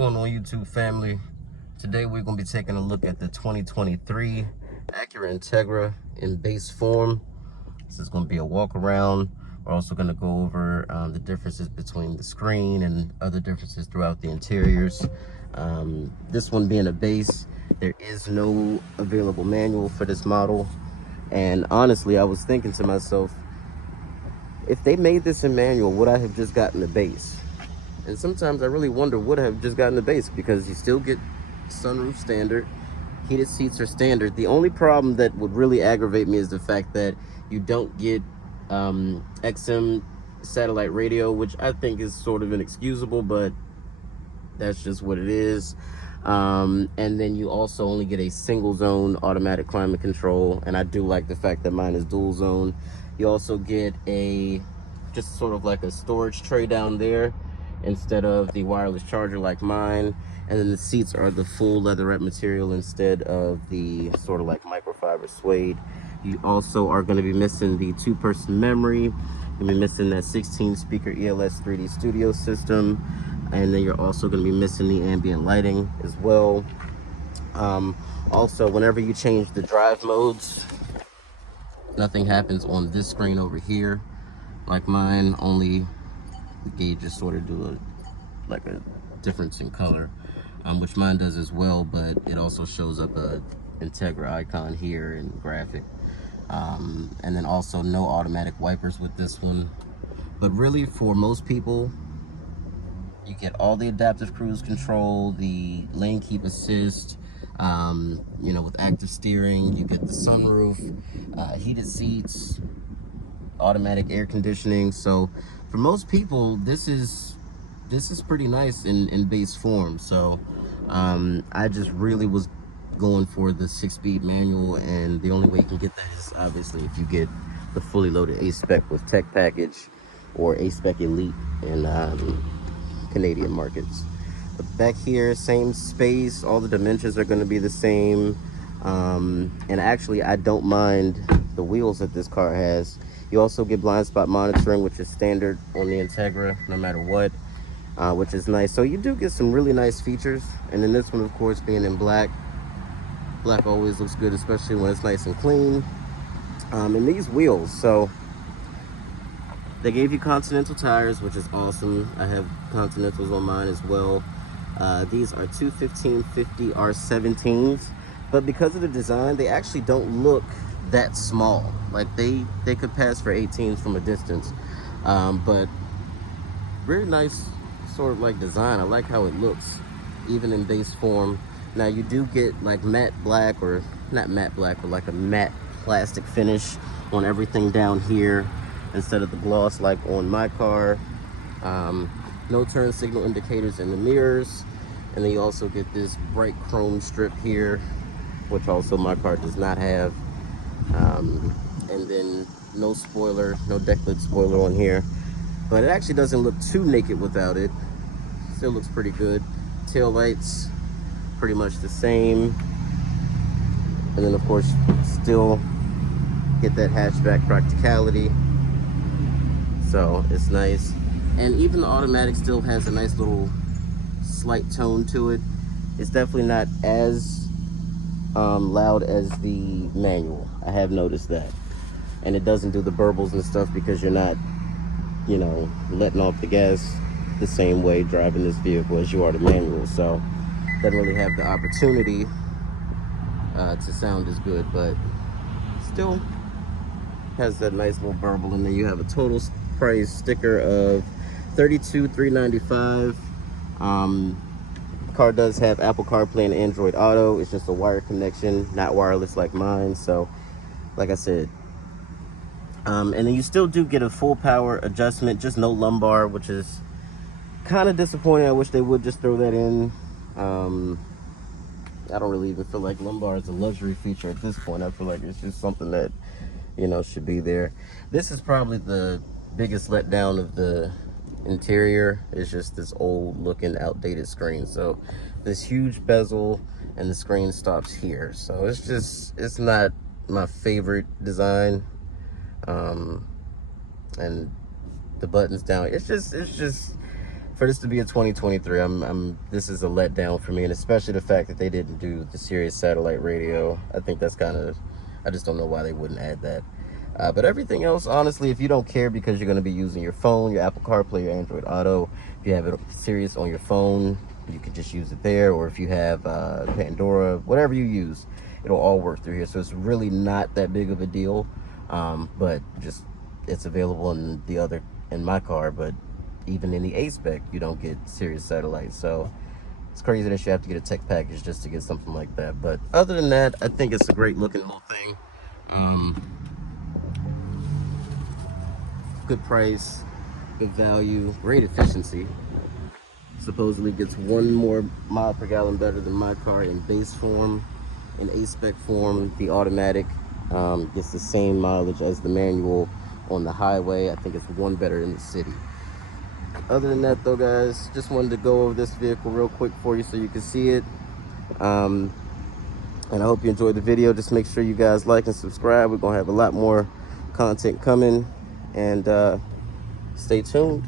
going on, YouTube family? Today we're going to be taking a look at the 2023 Acura Integra in base form. This is going to be a walk around. We're also going to go over the differences between the screen and other differences throughout the interiors. This one being a base, there is no available manual for this model. And honestly, I was thinking to myself, if they made this in manual, would I have just gotten the base? And sometimes I really wonder, would I have just gotten the base, because you still get sunroof standard, heated seats are standard. The only problem that would really aggravate me is the fact that you don't get XM satellite radio, which I think is sort of inexcusable, but that's just what it is. And then you also only get a single zone automatic climate control, and I do like the fact that mine is dual zone. You also get a just sort of like a storage tray down there instead of the wireless charger like mine, and then the seats are the full leatherette material instead of the sort of like microfiber suede. You also are going to be missing the 2-person memory. You'll be missing that 16 speaker ELS 3D studio system, and then you're also going to be missing the ambient lighting as well. Also, whenever you change the drive modes, nothing happens on this screen over here like mine. Only the gauges sort of do like a difference in color, which mine does as well, but it also shows up a Integra icon here in graphic. And then also no automatic wipers with this one. But really, for most people, you get all the adaptive cruise control, the lane keep assist, you know, with active steering. You get the sunroof, heated seats, automatic air conditioning. So for most people, this is pretty nice in base form. So I just really was going for the 6-speed manual, and the only way you can get that is obviously if you get the fully loaded A-Spec with tech package, or A-Spec Elite in Canadian markets. But back here, same space, all the dimensions are going to be the same. And actually, I don't mind the wheels that this car has. You also get blind spot monitoring, which is standard on the Integra no matter what, which is nice. So you do get some really nice features. And then this one, of course, being in black always looks good, especially when it's nice and clean. And these wheels, so they gave you Continental tires, which is awesome. I have Continentals on mine as well. These are 215/50 R17s, but because of the design, they actually don't look that small. Like they could pass for 18s from a distance. But very nice sort of like design. I like how it looks, even in base form. Now you do get like matte black, or not matte black, but like a matte plastic finish on everything down here, instead of the gloss like on my car. No turn signal indicators in the mirrors, and then you also get this bright chrome strip here, which also my car does not have. And then no spoiler, no deck lid spoiler on here, but it actually doesn't look too naked without it. Still looks pretty good. Tail lights pretty much the same, and then of course still get that hatchback practicality. So it's nice, and even the automatic still has a nice little slight tone to it. It's definitely not as loud as the manual. I have noticed that, and it doesn't do the burbles and stuff because you're not, you know, letting off the gas the same way driving this vehicle as you are the manual. So doesn't really have the opportunity to sound as good, but still has that nice little burble. And then you have a total price sticker of $32,395. Car does have Apple CarPlay and Android Auto. It's just a wired connection, not wireless like mine. So like I said, and then you still do get a full power adjustment, just no lumbar, which is kind of disappointing. I wish they would just throw that in. I don't really even feel like lumbar is a luxury feature at this point. I feel like it's just something that, you know, should be there. This is probably the biggest letdown of the interior. It's just this old looking outdated screen. So this huge bezel, and the screen stops here. So it's not my favorite design. And the buttons down, it's just for this to be a 2023, this is a letdown for me, and especially the fact that they didn't do the Sirius satellite radio. I think that's kind of, I just don't know why they wouldn't add that. But everything else, honestly, if you don't care because you're going to be using your phone, your Apple CarPlay, your Android Auto, if you have it Sirius on your phone, you can just use it there. Or if you have Pandora, whatever you use, it'll all work through here. So it's really not that big of a deal. But just, it's available in my car, but even in the A-Spec, you don't get Sirius satellite. So it's crazy that you have to get a tech package just to get something like that. But other than that, I think it's a great looking little thing. Good price, good value, great efficiency. Supposedly gets 1 more mile per gallon better than my car in base form. In A-Spec form, the automatic gets the same mileage as the manual on the highway. I think it's 1 better in the city. Other than that though, guys, just wanted to go over this vehicle real quick for you so you can see it. And I hope you enjoyed the video. Just make sure you guys like and subscribe. We're gonna have a lot more content coming, and stay tuned.